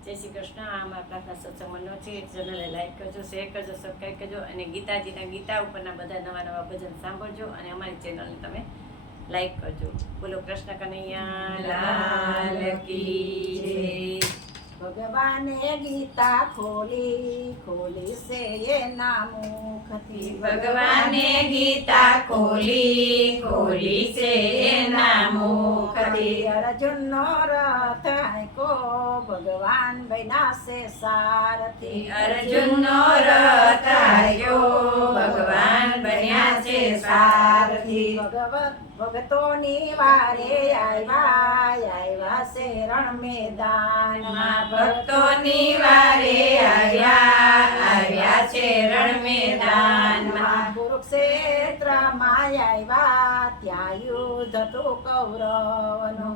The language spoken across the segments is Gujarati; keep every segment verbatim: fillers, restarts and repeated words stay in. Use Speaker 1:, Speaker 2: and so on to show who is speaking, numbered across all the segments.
Speaker 1: જય શ્રી કૃષ્ણ. આ અમારા પ્રાર્થના સત્સંગનો છે. ચેનલને લાઈક કરજો, શેર કરજો, સબસ્ક્રાઈબ કરજો અને ગીતાજીના ગીતા ઉપરના બધા નવા નવા ભજન સાંભળજો અને અમારી ચેનલને તમે લાઈક કરજો. બોલો કૃષ્ણ કનૈયા લાલ કી જય.
Speaker 2: ભગવાને ગીતા ખોલી ખોલી છે એના મુખથી.
Speaker 1: ભગવાને ગીતા ખોલી ખોલી છે એના મુખથી.
Speaker 2: અર્જુનનો રથ હાંકો ભગવાન બન્યા છે સારથી.
Speaker 1: અર્જુનનો રથ હાંક્યો ભગવાન બન્યા છે સારથી.
Speaker 2: ભગવત ભગતોની વારે આવ્યા આવ્યા છે રણ મેદાનમાં.
Speaker 1: ભક્તોની વારે આવ્યા આવ્યા છે રણ મેદાનમાં.
Speaker 2: કુરુક્ષેત્રમાં આવ્યા ત્યાં યુદ્ધ હતું કૌરવનું.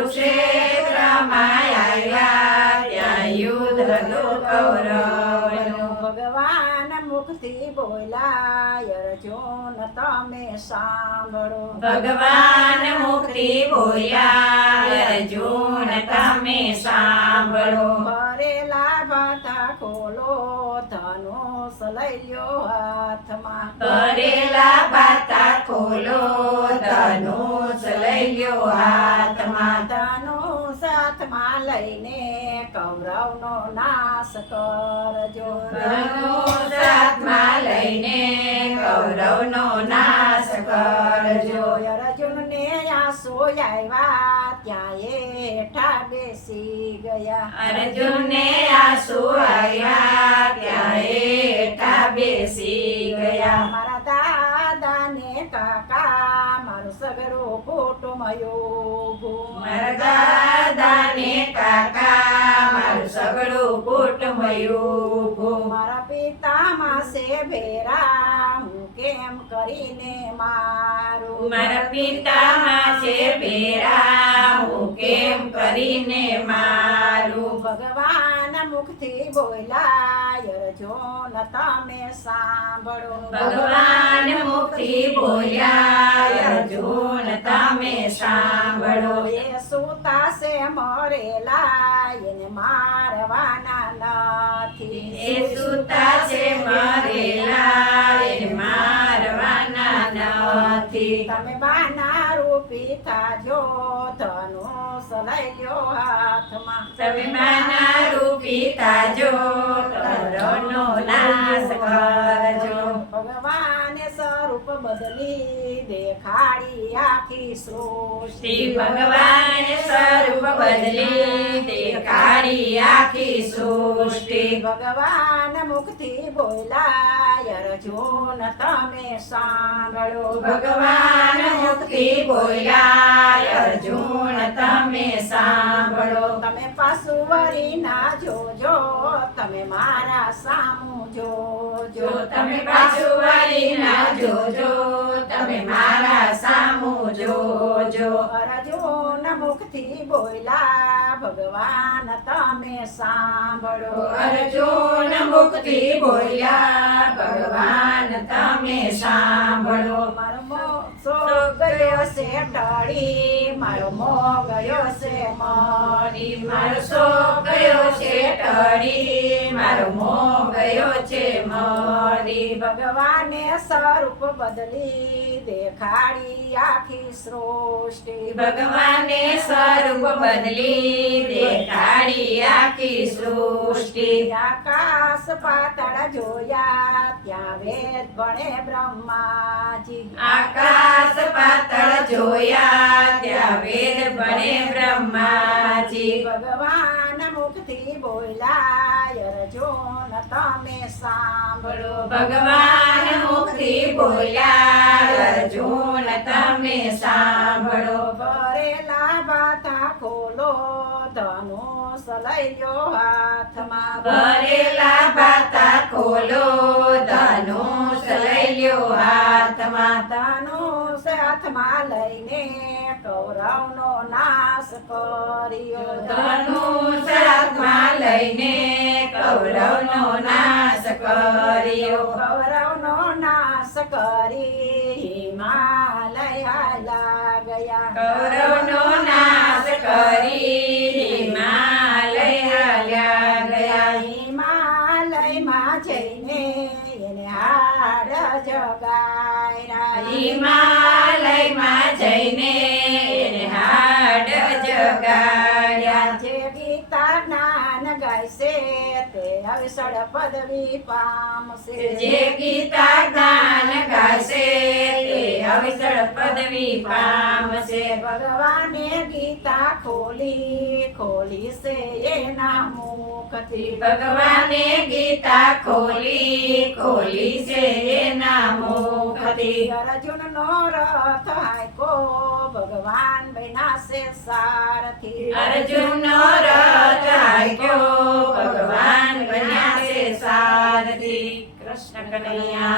Speaker 1: કુરુક્ષેત્રમાં આવ્યા ત્યાં યુદ્ધ હતું કૌરવનું.
Speaker 2: ભગવાન મુખથી બોલ્યા અર્જુન તમે સાંભળો.
Speaker 1: ભગવાન મુખથી બોલ્યા અર્જુન તમે સાંભળો.
Speaker 2: ભરેલા ભાથા ખોલો ધનુષ લઈ લ્યો હાથમાં.
Speaker 1: ભરેલા ભાથા ખોલો ધનુષ લઈ લ્યો હાથમાં.
Speaker 2: ધનુષ હાથમાં લઈને કૌરવનો નાશ કરજો.
Speaker 1: ધનુષ હાથમાં લઈને કૌરવનો નાશ કરજો.
Speaker 2: અર્જુનને આંસુ આવ્યા ત્યાં હેઠા બેસી ગયા.
Speaker 1: અર્જુનને આંસુ આવ્યા ત્યાં હેઠા બેસી ગયા.
Speaker 2: મારા દાદા ને કાકા મારું સગરું કુટુંબ ઊભું.
Speaker 1: મારા દાદા ને કાકા મારું સગળું કુટુંબ ઊભું.
Speaker 2: મારા પિતામાં છે ભેરા હું કેમ કરીને મારું.
Speaker 1: મારા પિતામાં છે ભેરા હું કેમ કરીને મારું.
Speaker 2: ભગવાન મુખથી બોલ્યા અર્જુન તમે સાંભળો.
Speaker 1: ભગવાન મુખથી બોલ્યા અર્જુન તમે સાંભળો.
Speaker 2: એ સુતા છે મરેલા એને મારવાના નથી.
Speaker 1: એ સુતા છે મરેલા એને મારવાના નથી.
Speaker 2: તમે બાના રૂપી થાજો ધનુષ લઈ લ્યો હાથમાં.
Speaker 1: તમે માના રૂપી તાજો કરોનો નાશ કરજો.
Speaker 2: ભગવાને સ્વરૂપ બદલી દેખાડી આખી સૃષ્ટિ.
Speaker 1: શ્રી ભગવાન સ્વરૂપ બદલી દેખાડી આખી સૃષ્ટિ.
Speaker 2: ભગવાન મુખથી બોલ્યા અર્જુન તમે સાંભળો.
Speaker 1: ભગવાન મુખથી બોલ્યા અર્જુન તમે સાંભળો.
Speaker 2: તમે પાછું વળી ના જોજો તમે મારા સામું જોજો.
Speaker 1: જો તમે પાછું વળી ના જોજો તમે મારા સામું જોજો.
Speaker 2: અર્જુન મુખથી બોલ્યા ભગવાન તમે સાંભળો.
Speaker 1: અર્જુન મુખથી બોલ્યા ભગવાન તમે સાંભળો.
Speaker 2: મારો મોહ ગયો છે ટળી મારો મોહ ગયો છે મરી.
Speaker 1: મારો શોક ગયો છે ટળી મારો મોહ ગયો છે મરી.
Speaker 2: ભગવાને સ્વરૂપ બદલી દેખાડી આખી સૃષ્ટિ.
Speaker 1: ભગવાને સ્વરૂપ બદલી દેખાડી આખી સૃષ્ટિ.
Speaker 2: આકાશ પાતાળ જોયા ત્યાં વેદ ભણે બ્રહ્માજી.
Speaker 1: આકાશ પાતળ જોયા ત્યાં વેદ ભણે બ્રહ્માજી.
Speaker 2: ભગવાન મુખથી બોલ્યા અર્જુન તમે સાંભળો.
Speaker 1: ભગવાન મુખથી બોલ્યા અર્જુન તમે સાંભળો.
Speaker 2: ભરેલા બાથા ખોલો ધનુષ લઈ લ્યો હાથમાં.
Speaker 1: ભરેલા ભાતા ખોલો ધનુષ લઈ લ્યો હાથમાં.
Speaker 2: ધનુષ હાથમાં લઈને કૌરવનો નાશ કર્યો.
Speaker 1: ધનુષ હાથમાં લઈને કૌરવનો નાશ કર્યો.
Speaker 2: કૌરવનો નાશ કરી હિમાલય લાગ્યા.
Speaker 1: કૌરવનો નાશ કરી હિમાલય
Speaker 2: જઈને એને હાડ જગાયરા
Speaker 1: હિમાલયમાં જઈને એને હાડ જગાડ્યા
Speaker 2: જે ગીતા જ્ઞાન ગાયશે તે અવસર પદવી પામશે
Speaker 1: જે ગીતા જ્ઞાન ગાશે તે અવિસળ પદવી પામશે
Speaker 2: ભગવાને ગીતા ખોલી ખોલી છે એના મુખથી
Speaker 1: ભગવાને ગીતા ખોલી ખોલી છે એના મુખથી
Speaker 2: અર્જુનનો રથ હાંકો ભગવાન બન્યા છે સારથી
Speaker 1: અર્જુનનો રથ હાંક્યો ભગવાન બન્યા છે સારથી કૃષ્ણ કનૈયા